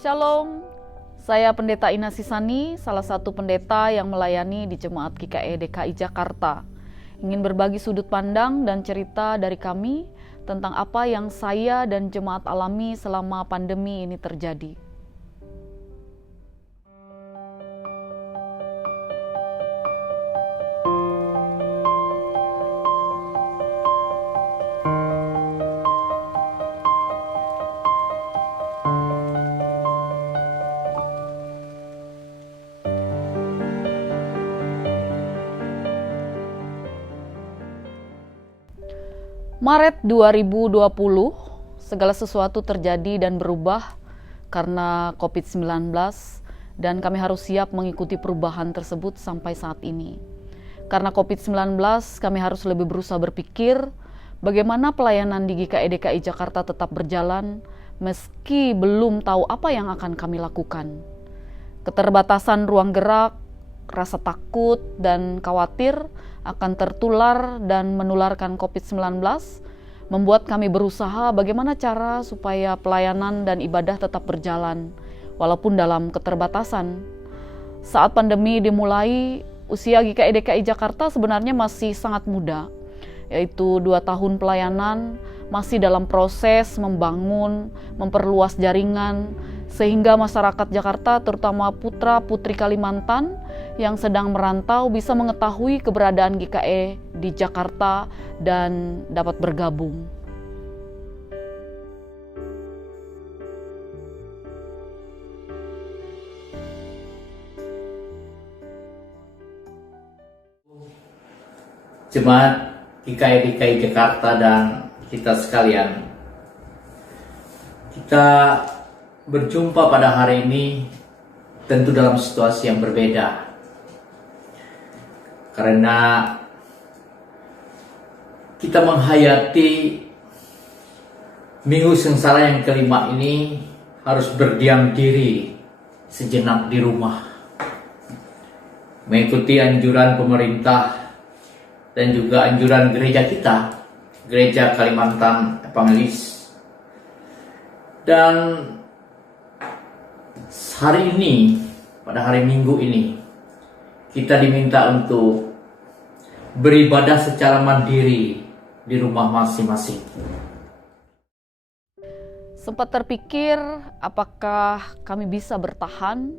Shalom, saya Pendeta Ina Sisani, salah satu pendeta yang melayani di Jemaat GKE DKI Jakarta. Ingin berbagi sudut pandang dan cerita dari kami tentang apa yang saya dan jemaat alami selama pandemi ini terjadi. Maret 2020, segala sesuatu terjadi dan berubah karena COVID-19 dan kami harus siap mengikuti perubahan tersebut sampai saat ini. Karena COVID-19, kami harus lebih berusaha berpikir bagaimana pelayanan di GKE DKI Jakarta tetap berjalan meski belum tahu apa yang akan kami lakukan. Keterbatasan ruang gerak, rasa takut dan khawatir akan tertular dan menularkan COVID-19 membuat kami berusaha bagaimana cara supaya pelayanan dan ibadah tetap berjalan walaupun dalam keterbatasan. Saat pandemi dimulai, usia GKI DKI Jakarta sebenarnya masih sangat muda, yaitu 2 tahun pelayanan, masih dalam proses membangun, memperluas jaringan, sehingga masyarakat Jakarta, terutama putra-putri Kalimantan yang sedang merantau bisa mengetahui keberadaan GKE di Jakarta dan dapat bergabung. Jemaat GKI DKI Jakarta dan kita sekalian, kita berjumpa pada hari ini tentu dalam situasi yang berbeda, karena kita menghayati minggu sengsara yang kelima ini harus berdiam diri sejenak di rumah, mengikuti anjuran pemerintah dan juga anjuran gereja kita, Gereja Kalimantan Evangelis. Dan hari ini, pada hari Minggu ini, kita diminta untuk beribadah secara mandiri di rumah masing-masing. Sempat terpikir apakah kami bisa bertahan,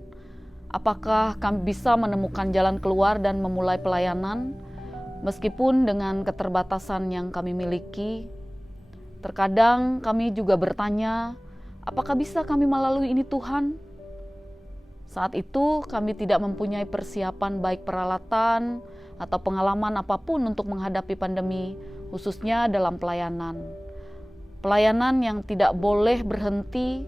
apakah kami bisa menemukan jalan keluar dan memulai pelayanan meskipun dengan keterbatasan yang kami miliki. Terkadang kami juga bertanya, apakah bisa kami melalui ini Tuhan? Saat itu kami tidak mempunyai persiapan baik peralatan atau pengalaman apapun untuk menghadapi pandemi, khususnya dalam pelayanan. Pelayanan yang tidak boleh berhenti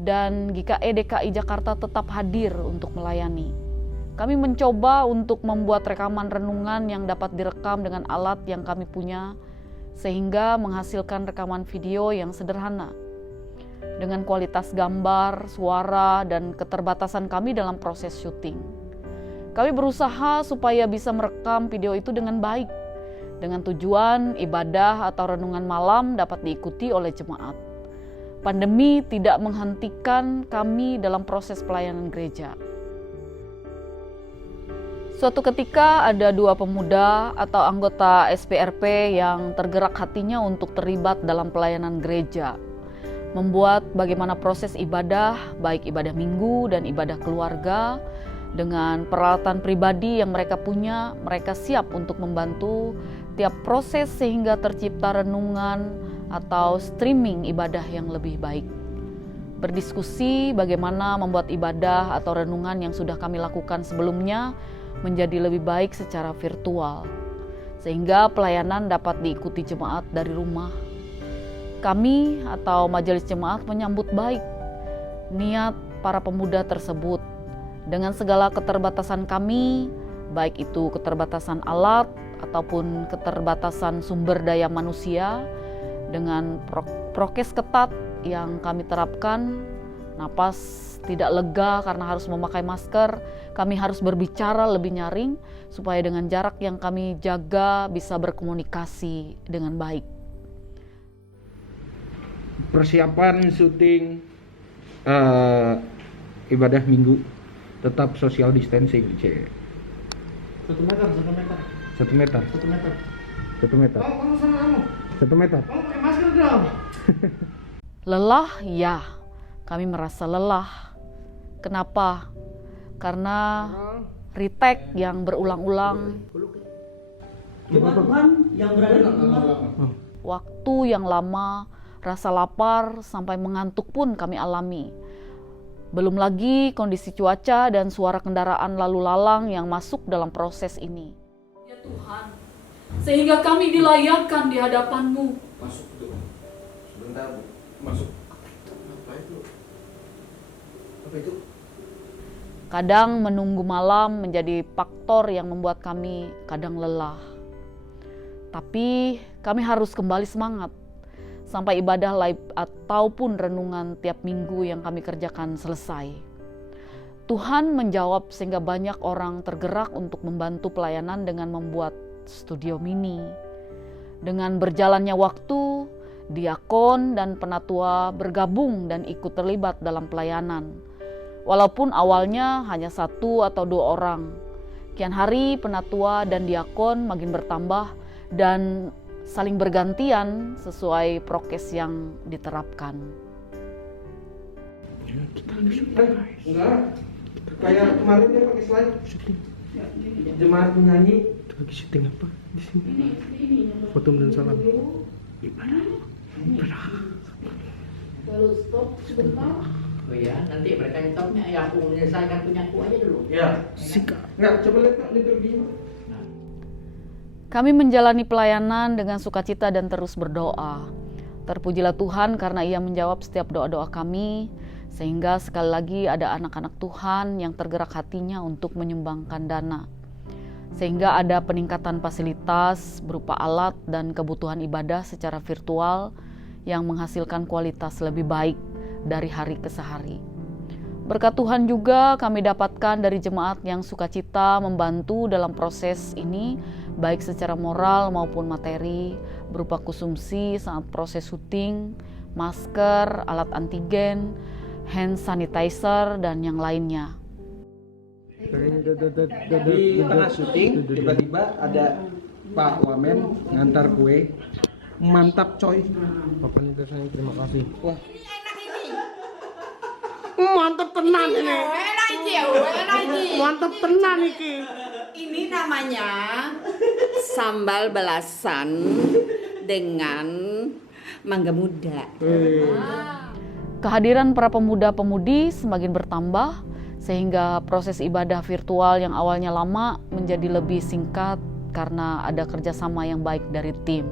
dan GKE DKI Jakarta tetap hadir untuk melayani. Kami mencoba untuk membuat rekaman renungan yang dapat direkam dengan alat yang kami punya, sehingga menghasilkan rekaman video yang sederhana. Dengan kualitas gambar, suara, dan keterbatasan kami dalam proses syuting, kami berusaha supaya bisa merekam video itu dengan baik, dengan tujuan ibadah atau renungan malam dapat diikuti oleh jemaat. Pandemi tidak menghentikan kami dalam proses pelayanan gereja. Suatu ketika ada 2 pemuda atau anggota SPRP yang tergerak hatinya untuk terlibat dalam pelayanan gereja, membuat bagaimana proses ibadah, baik ibadah minggu dan ibadah keluarga, dengan peralatan pribadi yang mereka punya, mereka siap untuk membantu tiap proses sehingga tercipta renungan atau streaming ibadah yang lebih baik. Berdiskusi bagaimana membuat ibadah atau renungan yang sudah kami lakukan sebelumnya menjadi lebih baik secara virtual, sehingga pelayanan dapat diikuti jemaat dari rumah. Kami atau majelis jemaat menyambut baik niat para pemuda tersebut. Dengan segala keterbatasan kami, baik itu keterbatasan alat ataupun keterbatasan sumber daya manusia, dengan prokes ketat yang kami terapkan, napas tidak lega karena harus memakai masker, kami harus berbicara lebih nyaring supaya dengan jarak yang kami jaga bisa berkomunikasi dengan baik. Persiapan syuting ibadah minggu tetap social distancing, C. 1 meter, 1 meter, 1 meter, 1 meter. 1 meter, Kamu sana kamu. 1 meter. Kamu pakai masker dong. Lelah, ya. Kami merasa lelah. Kenapa? Karena retake yang berulang-ulang, Tuhan yang berada di rumah. waktu yang lama, rasa lapar sampai mengantuk pun kami alami. Belum lagi kondisi cuaca dan suara kendaraan lalu lalang yang masuk dalam proses ini. Ya Tuhan, sehingga kami dilayakkan di hadapan-Mu. Masuk tuh. Sebentar, Bu. Masuk. Apa itu? Apa itu? Kadang menunggu malam menjadi faktor yang membuat kami kadang lelah. Tapi kami harus kembali semangat sampai ibadah live ataupun renungan tiap minggu yang kami kerjakan selesai. Tuhan menjawab sehingga banyak orang tergerak untuk membantu pelayanan dengan membuat studio mini. Dengan berjalannya waktu, diakon dan penatua bergabung dan ikut terlibat dalam pelayanan. Walaupun awalnya hanya 1 atau 2 orang, kian hari penatua dan diakon makin bertambah dan saling bergantian sesuai prokes yang diterapkan. Enggak. Kayak kemarin dia pakai slide. Jemaat menyanyi. Lagi syuting apa di sini? Foto dan salam. Kalau stop sebentar. Oh ya, nanti mereka nyetopnya ya aku menyelesaikan punyaku aja dulu. Ya. Sika. Enggak, coba lihat Kak, liturginya. Kami menjalani pelayanan dengan sukacita dan terus berdoa. Terpujilah Tuhan karena Ia menjawab setiap doa-doa kami, sehingga sekali lagi ada anak-anak Tuhan yang tergerak hatinya untuk menyumbangkan dana. Sehingga ada peningkatan fasilitas berupa alat dan kebutuhan ibadah secara virtual yang menghasilkan kualitas lebih baik dari hari ke hari. Berkat Tuhan juga kami dapatkan dari jemaat yang sukacita membantu dalam proses ini, baik secara moral maupun materi, berupa konsumsi saat proses syuting, masker, alat antigen, hand sanitizer, dan yang lainnya. Di tengah syuting, tiba-tiba ada Pak Wamen ngantar kue. Mantap coy. Bapak minta saya terima kasih. Wah. Mantap tenan ini. Mantap tenan iki. Ini namanya sambal belasan dengan mangga muda. Kehadiran para pemuda-pemudi semakin bertambah, sehingga proses ibadah virtual yang awalnya lama menjadi lebih singkat karena ada kerjasama yang baik dari tim.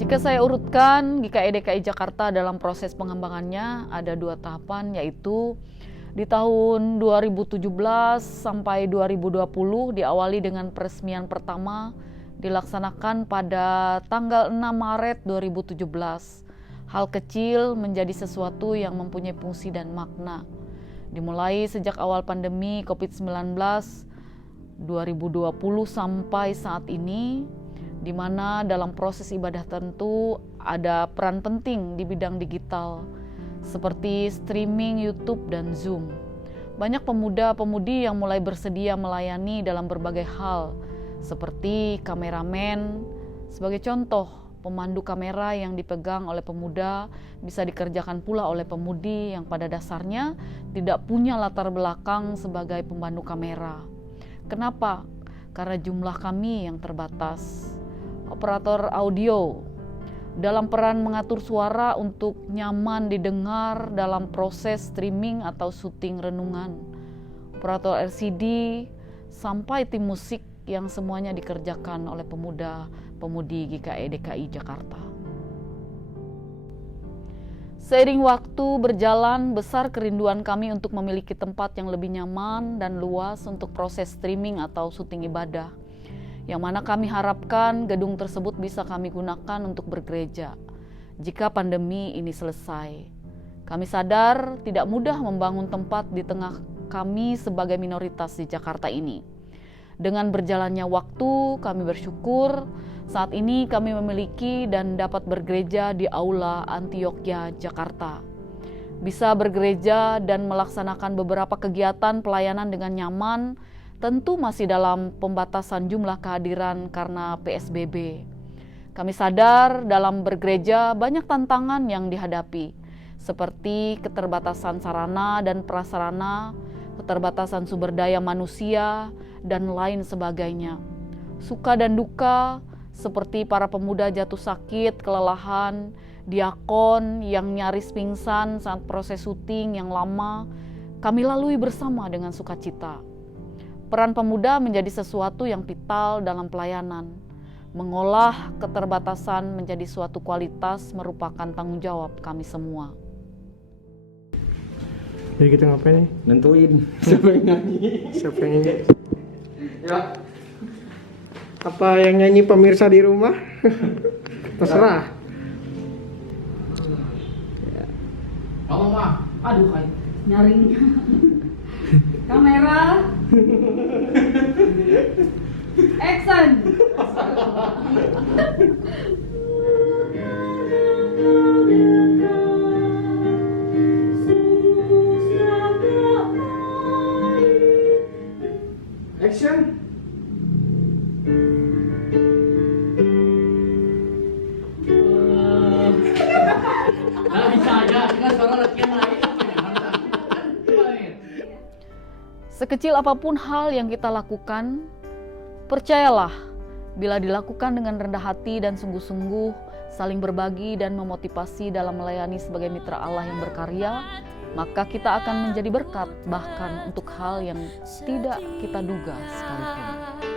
Jika saya urutkan GKI DKI Jakarta dalam proses pengembangannya ada 2 tahapan, yaitu di tahun 2017 sampai 2020 diawali dengan peresmian pertama dilaksanakan pada tanggal 6 Maret 2017. Hal kecil menjadi sesuatu yang mempunyai fungsi dan makna. Dimulai sejak awal pandemi COVID-19 2020 sampai saat ini, di mana dalam proses ibadah tentu ada peran penting di bidang digital seperti streaming YouTube dan Zoom. Banyak pemuda-pemudi yang mulai bersedia melayani dalam berbagai hal seperti kameramen. Sebagai contoh, pemandu kamera yang dipegang oleh pemuda bisa dikerjakan pula oleh pemudi yang pada dasarnya tidak punya latar belakang sebagai pemandu kamera. Kenapa? Karena jumlah kami yang terbatas. Operator audio dalam peran mengatur suara untuk nyaman didengar dalam proses streaming atau syuting renungan. Operator LCD sampai tim musik yang semuanya dikerjakan oleh pemuda-pemudi GKI DKI Jakarta. Seiring waktu berjalan, besar kerinduan kami untuk memiliki tempat yang lebih nyaman dan luas untuk proses streaming atau syuting ibadah, yang mana kami harapkan gedung tersebut bisa kami gunakan untuk bergereja jika pandemi ini selesai. Kami sadar tidak mudah membangun tempat di tengah kami sebagai minoritas di Jakarta ini. Dengan berjalannya waktu, kami bersyukur saat ini kami memiliki dan dapat bergereja di Aula Antioquia, Jakarta. Bisa bergereja dan melaksanakan beberapa kegiatan pelayanan dengan nyaman, tentu masih dalam pembatasan jumlah kehadiran karena PSBB. Kami sadar dalam bergereja banyak tantangan yang dihadapi, seperti keterbatasan sarana dan prasarana, keterbatasan sumber daya manusia, dan lain sebagainya. Suka dan duka, seperti para pemuda jatuh sakit, kelelahan, diakon yang nyaris pingsan saat proses syuting yang lama, kami lalui bersama dengan sukacita. Peran pemuda menjadi sesuatu yang vital dalam pelayanan. Mengolah keterbatasan menjadi suatu kualitas merupakan tanggung jawab kami semua. Jadi kita ngapain nih? Nentuin siapa yang nyanyi. Siapa yang nyanyi? Ya. Apa yang nyanyi pemirsa di rumah? Terserah. Mama, aduh kayak Nyaring. Kamera. Action. Action. nggak bisa aja, dengan suara laki yang lain apa ya? Sekecil apapun hal yang kita lakukan, percayalah, bila dilakukan dengan rendah hati dan sungguh-sungguh, saling berbagi dan memotivasi dalam melayani sebagai mitra Allah yang berkarya, maka kita akan menjadi berkat bahkan untuk hal yang tidak kita duga sekalipun.